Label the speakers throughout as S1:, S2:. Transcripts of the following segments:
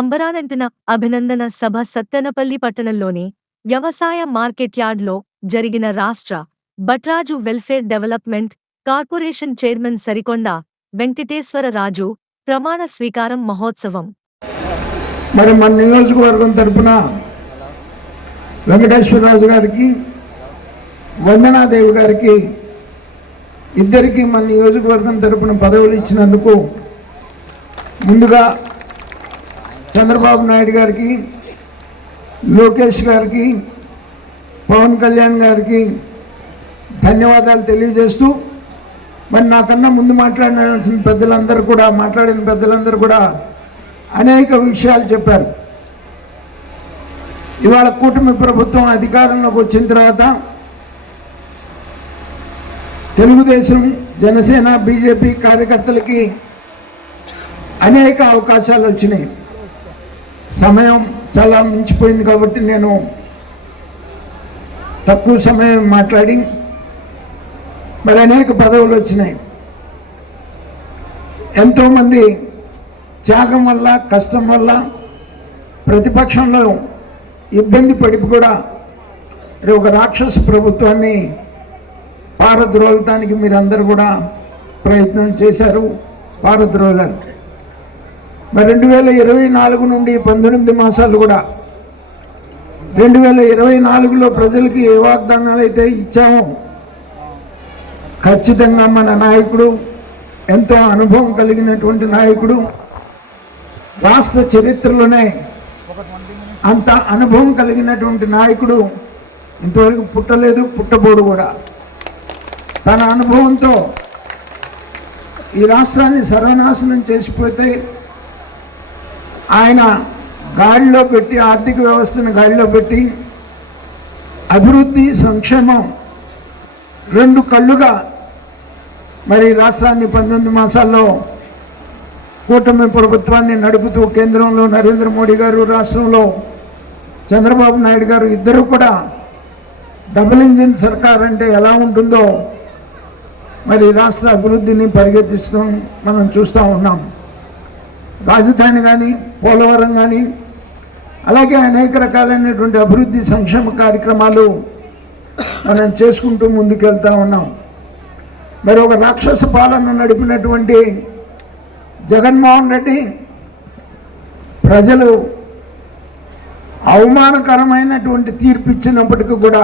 S1: అంబరానంటిన అభినందన సభ సత్తెనపల్లి పట్టణంలోని వ్యవసాయ మార్కెట్ యార్డ్లో జరిగిన రాష్ట్ర Bhatraju welfare development corporation chairman Sarikonda Venkateswararaju ప్రమాణ స్వీకారం మహోత్సవం.
S2: మరి మన నియోజకవర్గం తరపున వెంకటేశ్వరరాజు గారికి వందనాదేవి గారికి ఇద్దరికి మన నియోజకవర్గం తరపున పదవులు ఇచ్చినందుకు ముందుగా చంద్రబాబు నాయుడు గారికి లోకేష్ గారికి పవన్ కళ్యాణ్ గారికి ధన్యవాదాలు తెలియజేస్తూ మరి నాకన్నా ముందు మాట్లాడాల్సిన పెద్దలందరూ కూడా మాట్లాడిన పెద్దలందరూ కూడా అనేక విషయాలు చెప్పారు. ఇవాళ కూటమి ప్రభుత్వం అధికారంలోకి వచ్చిన తర్వాత తెలుగుదేశం జనసేన బీజేపీ కార్యకర్తలకి అనేక అవకాశాలు వచ్చినాయి. సమయం చాలా మించిపోయింది కాబట్టి నేను తక్కువ సమయం మాట్లాడి మరి అనేక పదవులు వచ్చినాయి. ఎంతోమంది త్యాగం వల్ల కష్టం వల్ల ప్రతిపక్షంలో ఇబ్బంది పడి కూడా మరి ఒక రాక్షస ప్రభుత్వాన్ని పారద్రోలటానికి మీరందరూ కూడా ప్రయత్నం చేశారు పారద్రోలారు. మరి రెండు వేల ఇరవై నాలుగు నుండి పంతొమ్మిది మాసాలు కూడా రెండు వేల ఇరవై నాలుగులో ప్రజలకి ఏ వాగ్దానాలు అయితే ఇచ్చామో ఖచ్చితంగా మన నాయకుడు ఎంతో అనుభవం కలిగినటువంటి నాయకుడు రాష్ట్ర చరిత్రలోనే అంత అనుభవం కలిగినటువంటి నాయకుడు ఇంతవరకు పుట్టలేదు పుట్టబోడు కూడా. తన అనుభవంతో ఈ రాష్ట్రాన్ని సర్వనాశనం చేసిపోతే ఆయన గాడిలో పెట్టి ఆర్థిక వ్యవస్థను గాడిలో పెట్టి అభివృద్ధి సంక్షేమం రెండు కళ్ళుగా మరి రాష్ట్రాన్ని పంతొమ్మిది మాసాల్లో కూటమి ప్రభుత్వాన్ని నడుపుతూ కేంద్రంలో నరేంద్ర మోడీ గారు రాష్ట్రంలో చంద్రబాబు నాయుడు గారు ఇద్దరు కూడా డబుల్ ఇంజిన్ సర్కార్ అంటే ఎలా ఉంటుందో మరి రాష్ట్ర అభివృద్ధిని పరిగెత్తిస్తూ మనం చూస్తూ ఉన్నాం. రాజధాని కానీ పోలవరం కానీ అలాగే అనేక రకాలైనటువంటి అభివృద్ధి సంక్షేమ కార్యక్రమాలు మనం చేసుకుంటూ ముందుకెళ్తా ఉన్నాం. మరి ఒక రాక్షస పాలన నడిపినటువంటి జగన్మోహన్ రెడ్డి ప్రజలు అవమానకరమైనటువంటి తీర్పు ఇచ్చినప్పటికీ కూడా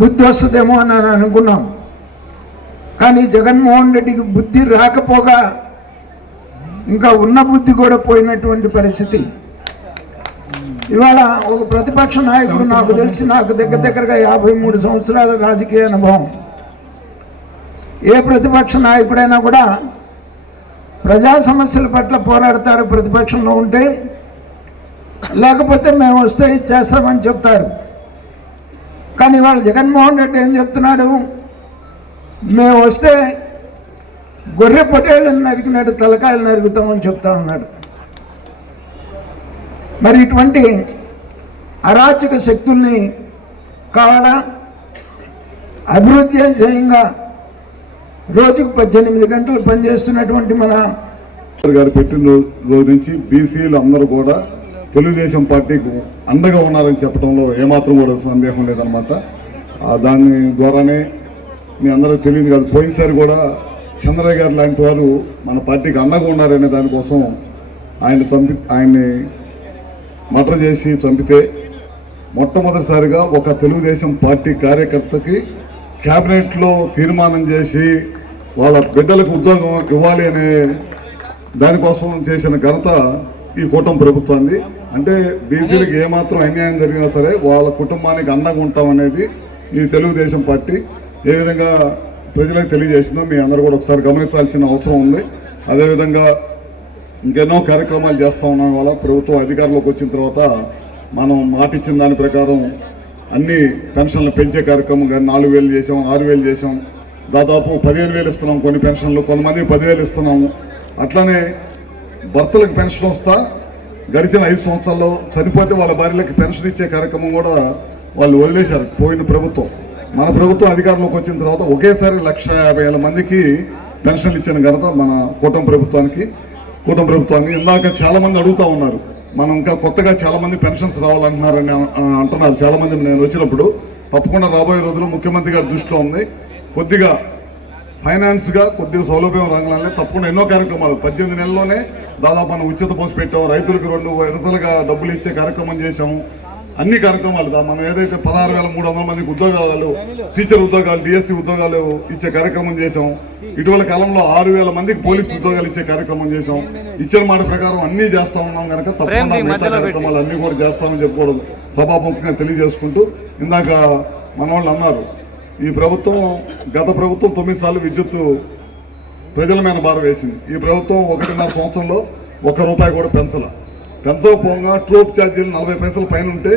S2: బుద్ధి వస్తుందేమో అని అని అనుకున్నాం. కానీ జగన్మోహన్ రెడ్డికి బుద్ధి రాకపోగా ఇంకా ఉన్న బుద్ధి కూడా పోయినటువంటి పరిస్థితి. ఇవాళ ఒక ప్రతిపక్ష నాయకుడు నాకు తెలిసి నాకు దగ్గర దగ్గరగా యాభై మూడు సంవత్సరాల రాజకీయ అనుభవం. ఏ ప్రతిపక్ష నాయకుడైనా కూడా ప్రజా సమస్యల పట్ల పోరాడతారు ప్రతిపక్షంలో ఉంటే. లేకపోతే మేము వస్తే చేస్తామని చెప్తారు. కానీ ఇవాళ జగన్మోహన్ రెడ్డి ఏం చెప్తున్నాడు? మేము వస్తే గొర్రె పొటేళ్ళని నరికినట్టు తలకాయలు నరుగుతామని చెప్తా ఉన్నాడు. మరి ఇటువంటి అరాచక శక్తుల్ని కావాలా? అభివృద్ధి ధ్యేయంగా రోజుకు పద్దెనిమిది గంటలు పనిచేస్తున్నటువంటి మన
S3: గారు పెట్టిన రోజు నుంచి బీసీలు అందరూ కూడా తెలుగుదేశం పార్టీకి అండగా ఉన్నారని చెప్పడంలో ఏమాత్రం కూడా సందేహం లేదనమాట దాని ద్వారానే మీ అందరూ తెలియదు కాదు పోయినసారి కూడా చంద్రయ్య గారు లాంటి వారు మన పార్టీకి అండగా ఉన్నారనే దానికోసం ఆయన చంపి ఆయన్ని మటర్ చేసి చంపితే మొట్టమొదటిసారిగా ఒక తెలుగుదేశం పార్టీ కార్యకర్తకి క్యాబినెట్లో తీర్మానం చేసి వాళ్ళ బిడ్డలకు ఉద్యోగం ఇవ్వాలి అనే దానికోసం చేసిన ఘనత ఈ కూటమి ప్రభుత్వాన్ని అంటే బీసీలకు ఏమాత్రం అన్యాయం జరిగినా సరే వాళ్ళ కుటుంబానికి అండగా ఉంటామనేది ఈ తెలుగుదేశం పార్టీ. ఏ విధంగా ప్రజలకు తెలియజేసిందో మీ అందరూ కూడా ఒకసారి గమనించాల్సిన అవసరం ఉంది. అదేవిధంగా ఇంకెన్నో కార్యక్రమాలు చేస్తూ ఉన్నాం వల్ల ప్రభుత్వం అధికారంలోకి వచ్చిన తర్వాత మనం మాట ఇచ్చిన దాని ప్రకారం అన్ని పెన్షన్లు పెంచే కార్యక్రమం కానీ నాలుగు వేలు చేసాం ఆరు వేలు చేసాం. దాదాపు పదిహేను వేలు ఇస్తున్నాం కొన్ని పెన్షన్లు కొంతమంది పదివేలు ఇస్తున్నాము. అట్లానే భర్తలకు పెన్షన్ వస్తా గడిచిన ఐదు సంవత్సరాల్లో చనిపోతే వాళ్ళ భార్యలకు పెన్షన్ ఇచ్చే కార్యక్రమం కూడా వాళ్ళు వదిలేశారు పోయిన ప్రభుత్వం. మన ప్రభుత్వం అధికారంలోకి వచ్చిన తర్వాత ఒకేసారి లక్ష యాభై వేల మందికి పెన్షన్లు ఇచ్చిన ఘనత మన కూటమి ప్రభుత్వానికి. కూటమి ప్రభుత్వానికి ఇందాక చాలామంది అడుగుతూ అడుగుతా ఉన్నారు. మనం ఇంకా కొత్తగా చాలామంది పెన్షన్స్ రావాలంటున్నారని అంటున్నారు. చాలామంది నేను వచ్చినప్పుడు తప్పకుండా రాబోయే రోజుల్లో ముఖ్యమంత్రి గారి దృష్టిలో ఉంది. కొద్దిగా ఫైనాన్స్గా కొద్దిగా సౌలభ్యం రాగానే తప్పకుండా ఎన్నో కార్యక్రమాలు. పద్దెనిమిది నెలల్లోనే దాదాపు మనం ఉచిత పోసి పెట్టాం. రైతులకు రెండు విడతలుగా డబ్బులు ఇచ్చే కార్యక్రమం చేశాము. అన్ని కార్యక్రమాలు మనం ఏదైతే పదహారు వేల మూడు వందల మందికి ఉద్యోగాలు టీచర్ ఉద్యోగాలు డిఎస్సి ఉద్యోగాలు ఇచ్చే కార్యక్రమం చేశాం. ఇటీవల కాలంలో ఆరు వేల మందికి పోలీసు ఉద్యోగాలు ఇచ్చే కార్యక్రమం చేశాం. ఇచ్చిన మాట ప్రకారం అన్ని చేస్తా ఉన్నాం కనుక తప్పకుండా మిగతా కార్యక్రమాలు అన్ని కూడా చేస్తామని చెప్పకూడదు. సభాముఖంగా తెలియజేసుకుంటూ ఇందాక మన వాళ్ళు అన్నారు ఈ ప్రభుత్వం గత ప్రభుత్వం తొమ్మిది సార్లు విద్యుత్తు ప్రజల మీద భారం వేసింది. ఈ ప్రభుత్వం ఒకటిన్నర సంవత్సరంలో ఒక్క రూపాయి కూడా పెంచల. పెంచకపోగా ట్రోప్ ఛార్జీలు నలభై పైసల పైన ఉంటే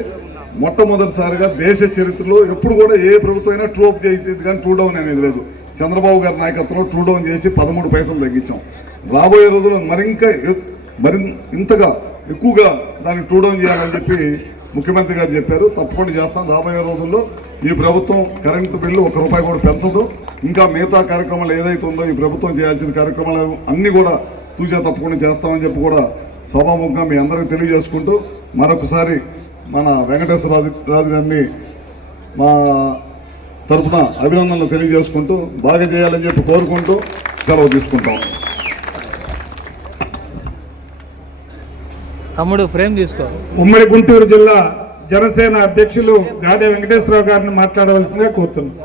S3: మొట్టమొదటిసారిగా దేశ చరిత్రలో ఎప్పుడు కూడా ఏ ప్రభుత్వం అయినా ట్రోప్ చేసేది కానీ ట్రూ డౌన్ అనేది లేదు. చంద్రబాబు గారి నాయకత్వంలో ట్రూ డౌన్ చేసి పదమూడు పైసలు తగ్గించాం. రాబోయే రోజుల్లో మరింక మరి ఇంతగా ఎక్కువగా దాన్ని ట్రూ డౌన్ చేయాలని చెప్పి ముఖ్యమంత్రి గారు చెప్పారు. తప్పకుండా చేస్తాం. రాబోయే రోజుల్లో ఈ ప్రభుత్వం కరెంటు బిల్లు ఒక రూపాయి కూడా పెంచదు. ఇంకా మిగతా కార్యక్రమాలు ఏదైతే ఉందో ఈ ప్రభుత్వం చేయాల్సిన కార్యక్రమాలు అన్నీ కూడా తూచా తప్పకుండా చేస్తామని చెప్పి కూడా సభాముఖంగా మీ అందరికీ తెలియజేసుకుంటూ మరొకసారి మన వెంకటేశ్వర రాజు గారిని మా తరపున అభినందనలు తెలియజేసుకుంటూ బాగా చేయాలని చెప్పి కోరుకుంటూ సెలవు తీసుకుంటాం.
S4: తమ్ముడు ఫ్రేమ్ తీసుకో.
S5: ఉమ్మడి గుంటూరు జిల్లా జనసేన అధ్యక్షులు గాదే వెంకటేశ్వరరావు గారిని మాట్లాడవలసిందిగా కోరుతున్నాం.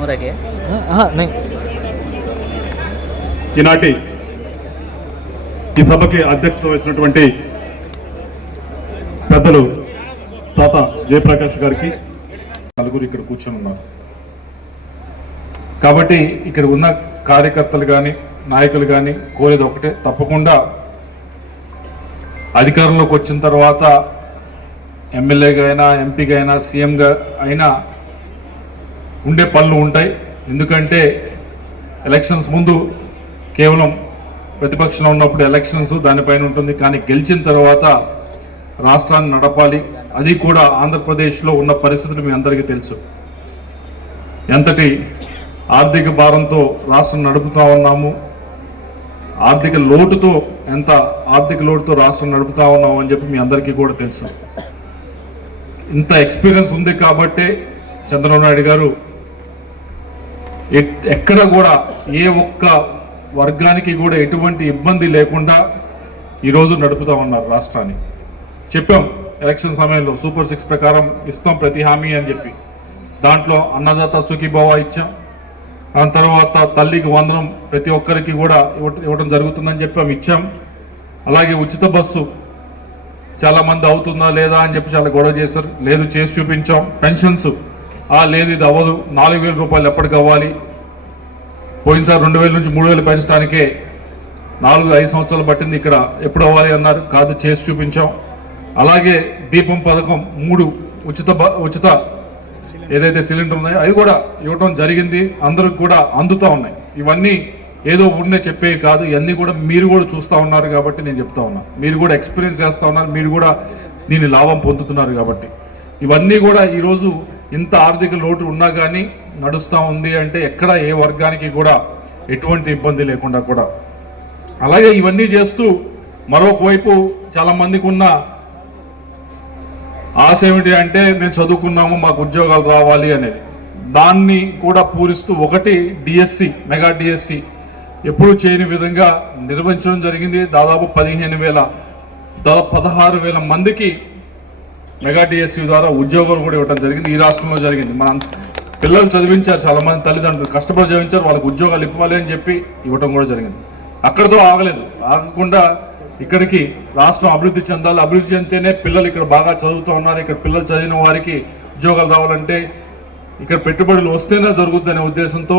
S4: नहीं
S6: ఈనాటి ఈ సభకి అధ్యక్షత వహించినటువంటి పెద్దలు తాత జయప్రకాష్ గారికి నలుగురు ఇక్కడ కూర్చొని ఉన్నారు కాబట్టి ఇక్కడ ఉన్న కార్యకర్తలు కానీ నాయకులు కానీ కోరేది ఒకటే తప్పకుండా అధికారంలోకి వచ్చిన తర్వాత ఎమ్మెల్యేగా అయినా ఎంపీగా అయినా సీఎంగా అయినా ఉండే పనులు ఉంటాయి. ఎందుకంటే ఎలక్షన్స్ ముందు కేవలం ప్రతిపక్షంలో ఉన్నప్పుడు ఎలక్షన్స్ దానిపైన ఉంటుంది. కానీ గెలిచిన తర్వాత రాష్ట్రాన్ని నడపాలి. అది కూడా ఆంధ్రప్రదేశ్లో ఉన్న పరిస్థితులు మీ అందరికీ తెలుసు. ఎంతటి ఆర్థిక భారంతో రాష్ట్రం నడుపుతా ఉన్నాము ఆర్థిక లోటుతో ఎంత ఆర్థిక లోటుతో రాష్ట్రం నడుపుతా ఉన్నాము అని చెప్పి మీ అందరికీ కూడా తెలుసు. ఇంత ఎక్స్పీరియన్స్ ఉంది కాబట్టే చంద్రబాబు నాయుడు గారు ఎక్కడ కూడా ఏ ఒక్క వర్గానికి కూడా ఎటువంటి ఇబ్బంది లేకుండా ఈరోజు నడుపుతా ఉన్నారు రాష్ట్రాన్ని. చెప్పాం ఎలక్షన్ సమయంలో సూపర్ సిక్స్ ప్రకారం ఇస్తాం ప్రతి హామీ అని చెప్పి. దాంట్లో అన్నదాత సుఖీభావ ఇచ్చాం. దాని తర్వాత తల్లికి వందనం ప్రతి ఒక్కరికి కూడా ఇవ్వటం జరుగుతుందని చెప్పాం ఇచ్చాం. అలాగే ఉచిత బస్సు చాలా మంది అవుతుందా లేదా అని చెప్పి చాలా గొడవ చేశారు. లేదు చేసి చూపించాం. పెన్షన్స్ లేదు ఇది అవ్వదు. నాలుగు వేల రూపాయలు ఎప్పటికి అవ్వాలి? పోయినసారి రెండు వేల నుంచి మూడు వేలు పెంచడానికే నాలుగు ఐదు సంవత్సరాలు పట్టింది ఇక్కడ. ఎప్పుడు అవ్వాలి అన్నారు? కాదు చేసి చూపించాం. అలాగే దీపం పథకం మూడు ఉచిత బ- ఉచిత ఏదైతే సిలిండర్ ఉన్నాయో అవి కూడా ఇవ్వటం జరిగింది. అందరికి కూడా అందుతూ ఉన్నాయి. ఇవన్నీ ఏదో ఉండే చెప్పేవి కాదు. ఇవన్నీ కూడా మీరు కూడా చూస్తూ ఉన్నారు కాబట్టి నేను చెప్తా ఉన్నా. మీరు కూడా ఎక్స్పీరియన్స్ చేస్తూ ఉన్నారు. మీరు కూడా దీని లాభం పొందుతున్నారు కాబట్టి. ఇవన్నీ కూడా ఈరోజు ఇంత ఆర్థిక లోటు ఉన్నా కానీ నడుస్తూ ఉంది అంటే ఎక్కడ ఏ వర్గానికి కూడా ఎటువంటి ఇబ్బంది లేకుండా కూడా. అలాగే ఇవన్నీ చేస్తూ మరొకవైపు చాలా మందికి ఉన్న ఆశ ఏమిటి అంటే మేము చదువుకున్నాము మాకు ఉద్యోగాలు రావాలి అనేది. దాన్ని కూడా పూరిస్తూ ఒకటి డిఎస్సి మెగా డిఎస్సి ఎప్పుడు చేయని విధంగా నిర్వహించడం జరిగింది. దాదాపు పదిహేను వేల దాదాపు పదహారు వేల మందికి మెగా టీఎస్సీ ద్వారా ఉద్యోగాలు కూడా ఇవ్వడం జరిగింది. ఈ రాష్ట్రంలో జరిగింది. మన పిల్లలు చదివించారు చాలా మంది తల్లిదండ్రులు కష్టపడి చదివించారు వాళ్ళకి ఉద్యోగాలు ఇవ్వాలి అని చెప్పి ఇవ్వడం కూడా జరిగింది. అక్కడితో ఆగలేదు. ఆగకుండా ఇక్కడికి రాష్ట్రం అభివృద్ధి చెందాలి. అభివృద్ధి చెందితేనే పిల్లలు ఇక్కడ బాగా చదువుతూ ఉన్నారు. ఇక్కడ పిల్లలు చదివిన వారికి ఉద్యోగాలు రావాలంటే ఇక్కడ పెట్టుబడులు వస్తేనే జరుగుతుందనే ఉద్దేశంతో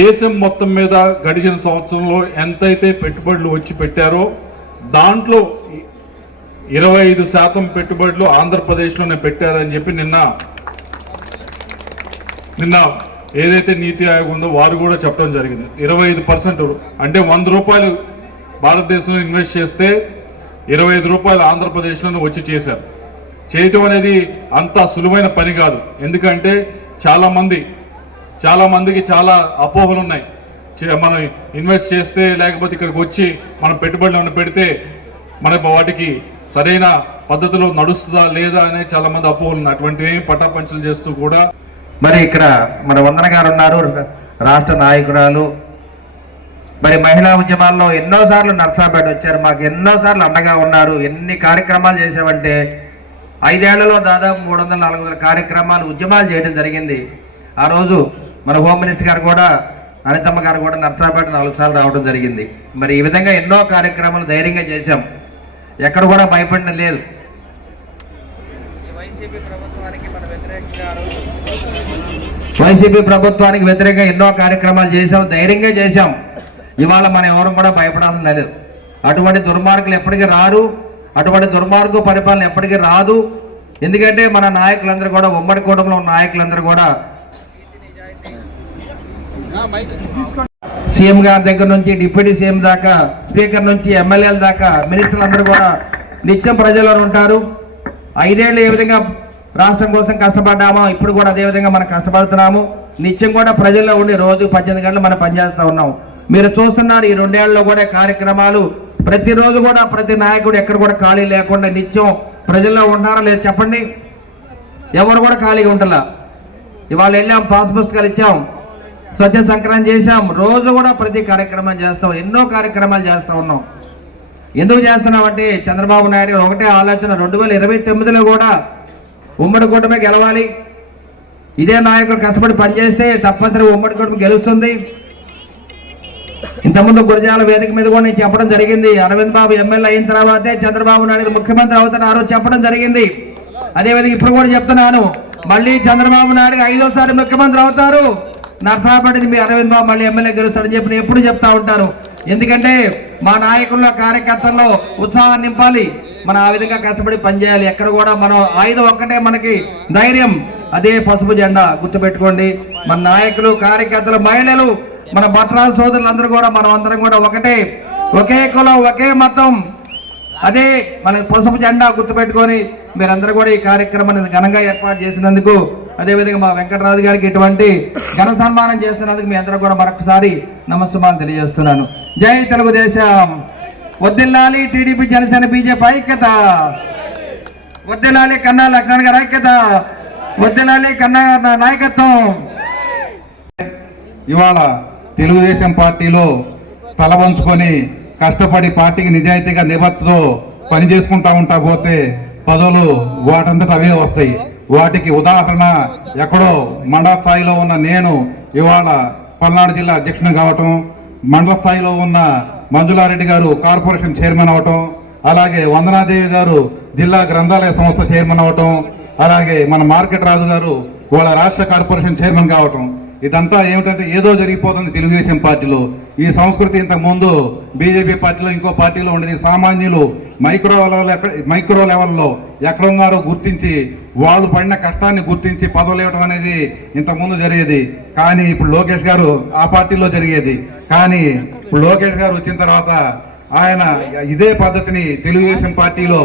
S6: దేశం మొత్తం మీద గడిచిన సంవత్సరంలో ఎంతైతే పెట్టుబడులు వచ్చి పెట్టారో దాంట్లో ఇరవై ఐదు శాతం పెట్టుబడులు ఆంధ్రప్రదేశ్లోనే పెట్టారని చెప్పి నిన్న నిన్న ఏదైతే నీతి ఆయోగ్ ఉందో వారు కూడా చెప్పడం జరిగింది. ఇరవై ఐదు పర్సెంట్ అంటే వంద రూపాయలు భారతదేశంలో ఇన్వెస్ట్ చేస్తే ఇరవై ఐదు రూపాయలు ఆంధ్రప్రదేశ్లోనే వచ్చి చేశారు. చేయటం అనేది అంత సులువైన పని కాదు. ఎందుకంటే చాలామంది చాలామందికి చాలా అపోహలు ఉన్నాయి. చే- మనం ఇన్వెస్ట్ చేస్తే లేకపోతే ఇక్కడికి వచ్చి మనం పెట్టుబడులు ఏమైనా పెడితే మన వాటికి సరైన పద్ధతిలో నడుస్తుందా లేదా అనే చాలా మంది అపోహలు ఉన్నాయి. అటువంటివి పటాపంచలు చేస్తూ కూడా
S7: మరి ఇక్కడ మన వందన గారు ఉన్నారు రాష్ట్ర నాయకురాలు. మరి మహిళా ఉద్యమాల్లో ఎన్నోసార్లు నర్సాపేట వచ్చారు మాకు ఎన్నోసార్లు అండగా ఉన్నారు. ఎన్ని కార్యక్రమాలు చేసామంటే ఐదేళ్ళలో దాదాపు మూడు వందల నాలుగు వందల కార్యక్రమాలు ఉద్యమాలు చేయడం జరిగింది. ఆ రోజు మన హోమ్ మినిస్టర్ గారు కూడా అనితమ్మ గారు కూడా నర్సాపేట నాలుగు సార్లు రావడం జరిగింది. మరి ఈ విధంగా ఎన్నో కార్యక్రమాలు ధైర్యంగా చేశాం. ఎక్కడ కూడా భయపడిన లేదు వైసీపీ ప్రభుత్వానికి వ్యతిరేకంగా ఎన్నో కార్యక్రమాలు చేశాం ధైర్యంగా చేశాం. ఇవాళ మనం ఎవరు కూడా భయపడాల్సిన లేదు. అటువంటి దుర్మార్గులు ఎప్పటికీ రారు. అటువంటి దుర్మార్గు పరిపాలన ఎప్పటికీ రాదు. ఎందుకంటే మన నాయకులందరూ కూడా ఉమ్మడి కూటమిలో ఉన్న నాయకులందరూ కూడా సీఎం గారి దగ్గర నుంచి డిప్యూటీ సీఎం దాకా స్పీకర్ నుంచి ఎమ్మెల్యేల దాకా మినిస్టర్లందరూ కూడా నిత్యం ప్రజల్లో ఉంటారు. ఐదేళ్ళు ఏ విధంగా రాష్ట్రం కోసం కష్టపడ్డామో ఇప్పుడు కూడా అదేవిధంగా మనం కష్టపడుతున్నాము. నిత్యం కూడా ప్రజల్లో ఉండి రోజు పద్దెనిమిది గంటలు మనం పనిచేస్తూ ఉన్నాం. మీరు చూస్తున్నారు ఈ రెండేళ్ళలో కూడా కార్యక్రమాలు. ప్రతిరోజు కూడా ప్రతి నాయకుడు ఎక్కడ కూడా ఖాళీ లేకుండా నిత్యం ప్రజల్లో ఉన్నారా లేదు చెప్పండి. ఎవరు కూడా ఖాళీగా ఉంటలా ఇవాళ వెళ్ళాం పాస్ పుస్తకాలు ఇచ్చాం. స్వచ్ఛ సంక్రాంతి చేశాం. రోజు కూడా ప్రతి కార్యక్రమం చేస్తాం. ఎన్నో కార్యక్రమాలు చేస్తూ ఉన్నాం. ఎందుకు చేస్తున్నామంటే చంద్రబాబు నాయుడు గారు ఒకటే ఆలోచన. రెండు వేల ఇరవై తొమ్మిదిలో కూడా ఉమ్మడి కూటమి గెలవాలి. ఇదే నాయకుడు కష్టపడి పనిచేస్తే తప్పనిసరి ఉమ్మడి కూటమి గెలుస్తుంది. ఇంతకుముందు గురజాల వేదిక మీద కూడా నేను చెప్పడం జరిగింది. అరవింద్ బాబు ఎమ్మెల్యే అయిన తర్వాతే చంద్రబాబు నాయుడు ముఖ్యమంత్రి అవుతున్నారు చెప్పడం జరిగింది. అదేవిధంగా ఇప్పుడు కూడా చెప్తున్నాను. మళ్ళీ చంద్రబాబు నాయుడు ఐదోసారి ముఖ్యమంత్రి అవుతారు. నర్సాపడిని మీ అరవింద్ బాబు మళ్ళీ ఎమ్మెల్యే గెలుస్తాడని చెప్పి నేను ఎప్పుడు చెప్తా ఉంటారు ఎందుకంటే మా నాయకుల్లో కార్యకర్తల్లో ఉత్సాహం నింపాలి. మనం ఆ విధంగా కష్టపడి పనిచేయాలి. ఎక్కడ కూడా మనం ఆయుధం ఒక్కటే మనకి ధైర్యం. అదే పసుపు జెండా గుర్తుపెట్టుకోండి. మన నాయకులు కార్యకర్తలు మహిళలు మన భట్రాల సోదరులందరూ కూడా మనం అందరం కూడా ఒకటే ఒకే కులం ఒకే మతం. అదే మన పసుపు జెండా గుర్తుపెట్టుకొని మీరందరూ కూడా ఈ కార్యక్రమాన్ని ఘనంగా ఏర్పాటు చేసినందుకు అదేవిధంగా మా వెంకటరాజు గారికి ఇటువంటి ఘన సన్మానం చేస్తున్నందుకు మీ అందరూ కూడా మరొకసారి నమస్సుమాలు తెలియజేస్తున్నాను. జై తెలుగుదేశం. వద్దిల్లాలి టీడీపీ జనసేన బీజేపీ ఐక్యత. వద్దిల్లాలి కన్నా లక్ష్మణ్ గారి ఐక్యత. వద్దిల్లాలి కన్నా నాయకత్వం.
S8: ఇవాళ తెలుగుదేశం పార్టీలో తలవంచుకొని కష్టపడి పార్టీకి నిజాయితీగా నిబద్ధతో పని చేసుకుంటా ఉంటా పోతే పదవులు వాటంతట అవే వస్తాయి. వాటికి ఉదాహరణ ఎక్కడో మండల స్థాయిలో ఉన్న నేను ఇవాళ పల్నాడు జిల్లా అధ్యక్షుని కావటం మండల స్థాయిలో ఉన్న మంజులారెడ్డి గారు కార్పొరేషన్ చైర్మన్ అవటం అలాగే వందనాదేవి గారు జిల్లా గ్రంథాలయ సంస్థ చైర్మన్ అవటం అలాగే మన మార్కెట్ రాజు గారు వాళ్ళ రాష్ట్ర కార్పొరేషన్ చైర్మన్ కావటం. ఇదంతా ఏమిటంటే ఏదో జరిగిపోతుంది తెలుగుదేశం పార్టీలో. ఈ సంస్కృతి ఇంతకుముందు బీజేపీ పార్టీలో ఇంకో పార్టీలో ఉండేది సామాన్యులు మైక్రో లెవెల్ ఎక్కడ మైక్రో లెవెల్లో ఎక్కడ ఉన్నారో గుర్తించి వాళ్ళు పడిన కష్టాన్ని గుర్తించి పదవులు ఇవ్వడం అనేది ఇంతకుముందు జరిగేది. కానీ ఇప్పుడు లోకేష్ గారు ఆ పార్టీలో జరిగేది. కానీ ఇప్పుడు లోకేష్ గారు వచ్చిన తర్వాత ఆయన ఇదే పద్ధతిని తెలుగుదేశం పార్టీలో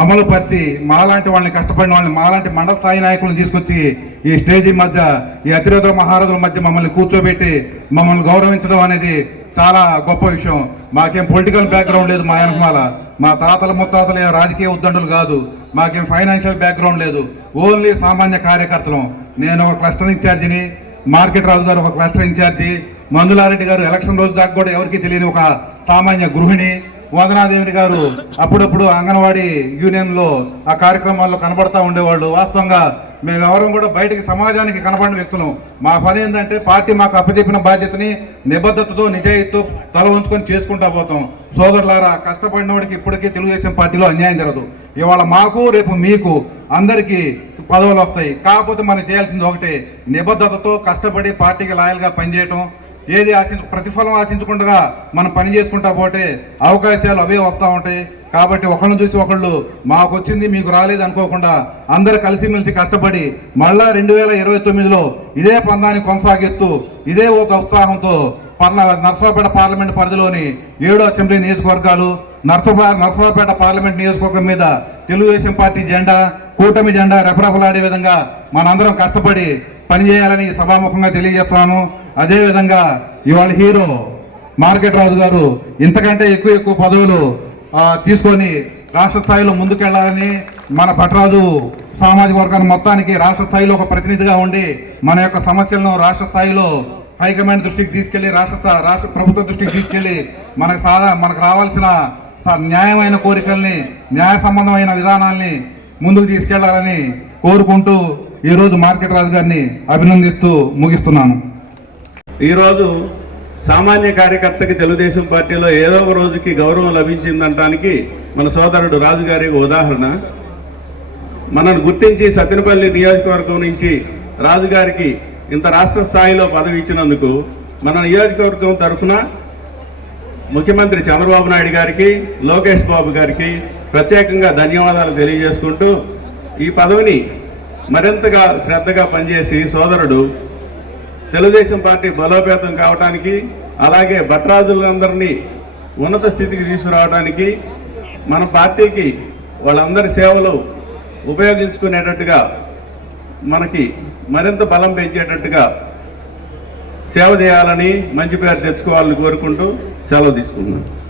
S8: అమలు పరిచి మాలాంటి వాళ్ళని కష్టపడిన వాళ్ళని మాలాంటి మండల స్థాయి నాయకులను తీసుకొచ్చి ఈ స్టేజీ మధ్య ఈ అతిరేత మహారాజుల మధ్య మమ్మల్ని కూర్చోబెట్టి మమ్మల్ని గౌరవించడం అనేది చాలా గొప్ప విషయం. మాకేం పొలిటికల్ బ్యాక్గ్రౌండ్ లేదు మా వెనకమాల మా తాతల ముత్తాతల రాజకీయ ఉద్దండులు కాదు. మాకేం ఫైనాన్షియల్ బ్యాక్గ్రౌండ్ లేదు. ఓన్లీ సామాన్య కార్యకర్తలం. నేను ఒక క్లస్టర్ ఇన్ఛార్జిని మార్కెట్ రాజు గారు ఒక క్లస్టర్ ఇన్ఛార్జి మందులారెడ్డి గారు ఎలక్షన్ రోజు దాకా కూడా ఎవరికి తెలియని ఒక సామాన్య గృహిణి వందనాదేవిని గారు అప్పుడప్పుడు అంగన్వాడీ యూనియన్లో ఆ కార్యక్రమాల్లో కనబడతా ఉండేవాళ్ళు. వాస్తవంగా మేము ఎవరం కూడా బయటకి సమాజానికి కనబడిన వ్యక్తులం. మా పని ఏంటంటే పార్టీ మాకు అప్పచెప్పిన బాధ్యతని నిబద్ధతతో నిజాయితీతో తల ఉంచుకొని చేసుకుంటా పోతాం. సోదరులారా కష్టపడిన వాడికి ఇప్పటికీ తెలుగుదేశం పార్టీలో అన్యాయం జరగదు. ఇవాళ మాకు రేపు మీకు అందరికీ పదవులు వస్తాయి. కాకపోతే మనం చేయాల్సింది ఒకటే నిబద్ధతతో కష్టపడి పార్టీకి లాయల్గా పనిచేయటం ఏది ఆశి ప్రతిఫలం ఆశించకుండా మనం పని చేసుకుంటా పోతే అవకాశాలు అవే వస్తూ ఉంటాయి. కాబట్టి ఒకళ్ళని చూసి ఒకళ్ళు మాకు వచ్చింది మీకు రాలేదు అనుకోకుండా అందరు కలిసిమెలిసి కష్టపడి మళ్ళా రెండు వేల ఇరవై తొమ్మిదిలో ఇదే పందాన్ని కొనసాగిస్తూ ఇదే ఒక ఉత్సాహంతో పర్ల నర్సరావుపేట పార్లమెంట్ పరిధిలోని ఏడో అసెంబ్లీ నియోజకవర్గాలు నర్సరా నర్సరావుపేట పార్లమెంట్ నియోజకవర్గం మీద తెలుగుదేశం పార్టీ జెండా కూటమి జెండా రెపరెపలాడే విధంగా మనందరం కష్టపడి పనిచేయాలని సభాముఖంగా తెలియజేస్తున్నాను. అదేవిధంగా ఇవాళ హీరో మార్కెట్ రాజు గారు ఇంతకంటే ఎక్కువ ఎక్కువ పదవులు తీసుకొని రాష్ట్ర స్థాయిలో ముందుకెళ్ళాలని మన పట్టరాజు సామాజిక వర్గాన్ని మొత్తానికి రాష్ట్ర స్థాయిలో ఒక ప్రతినిధిగా ఉండి మన యొక్క సమస్యలను రాష్ట్ర స్థాయిలో హైకమాండ్ దృష్టికి తీసుకెళ్ళి రాష్ట్ర రాష్ట్ర ప్రభుత్వ దృష్టికి తీసుకెళ్ళి మనకు సాదా మనకు రావాల్సిన న్యాయమైన కోరికల్ని న్యాయ సంబంధమైన విధానాల్ని ముందుకు తీసుకెళ్ళాలని కోరుకుంటూ ఈరోజు మార్కెట్ రాజు గారిని అభినందిస్తూ ముగిస్తున్నాను.
S9: ఈరోజు సామాన్య కార్యకర్తకి తెలుగుదేశం పార్టీలో ఏదో ఒక రోజుకి గౌరవం లభించిందనటానికి మన సోదరుడు రాజుగారి ఉదాహరణ. మనను గుర్తించి సత్తెనపల్లి నియోజకవర్గం నుంచి రాజుగారికి ఇంత రాష్ట్ర స్థాయిలో పదవి ఇచ్చినందుకు మన నియోజకవర్గం తరఫున ముఖ్యమంత్రి చంద్రబాబు నాయుడు గారికి లోకేష్ బాబు గారికి ప్రత్యేకంగా ధన్యవాదాలు తెలియజేసుకుంటూ ఈ పదవిని మరింతగా శ్రద్ధగా పనిచేసి సోదరుడు తెలుగుదేశం పార్టీ బలోపేతం కావడానికి అలాగే భట్రాజులందరినీ ఉన్నత స్థితికి తీసుకురావడానికి మన పార్టీకి వాళ్ళందరి సేవలు ఉపయోగించుకునేటట్టుగా మనకి మరింత బలం పెంచేటట్టుగా సేవ చేయాలని మంచి పేరు తెచ్చుకోవాలని కోరుకుంటూ సెలవు తీసుకుంటున్నాను